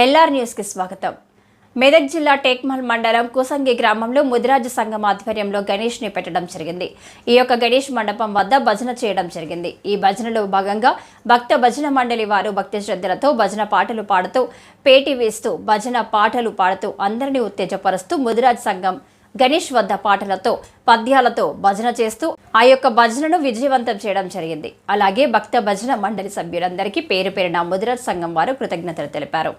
LR news కి స్వాగతం. మెదక్ జిల్లా టేక్మల్ మండలం కుసంగి గ్రామంలో ముదిరాజు సంఘం ఆధ్వర్యంలో గణేష్ ని పెట్టడం జరిగింది. ఈ యొక్క గణేష్ మండపం వద్ద భజన చేయడం జరిగింది. ఈ భజనలో భాగంగా భక్త భజన మండలి వారు భక్తి శ్రద్ధలతో భజన పాటలు పాడుతూ పేటి వేస్తూ భజన పాటలు పాడుతూ అందరినీ ఉత్తేజపరుస్తూ ముదిరాజు సంఘం గణేష్ వద్ద పాటలతో పద్యాలతో భజన చేస్తూ ఆ యొక్క భజనను విజయవంతం చేయడం జరిగింది. అలాగే భక్త భజన మండలి సభ్యులందరికీ పేరు పేరున ముదిరాజు సంఘం వారు కృతజ్ఞతలు తెలిపారు.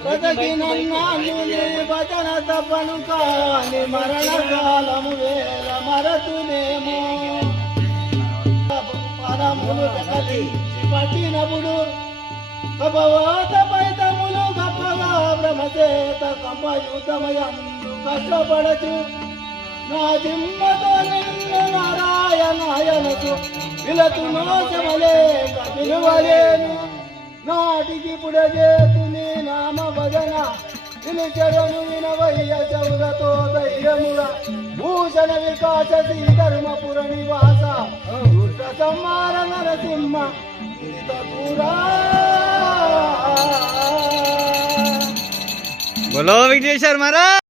బ్రతకి నన్నాళ్ళుని భజన తప్పను కాని మరణ కాలము వేళ మరతునేమో పరములు కలిసి పట్టినప్పుడు కపవాత పైతములు గప్పగా బ్రహ్మచేత కంపయుతమయందు కష్టపడచు నా దిమ్మతో నిన్ను నారాయణాయనకు విలతు నోచమలేక పిలువలేను నాటికి పుడజేతుని నామ భజన పిలిచెరను వినవయ్య చౌరతో ధైర్యముగా భూషణ వికాస శ్రీ ధర్మపుర నివాస దుష్ట సంహార నరసింహ దురితపురా बोलो विघ्नेश्वर महाराज।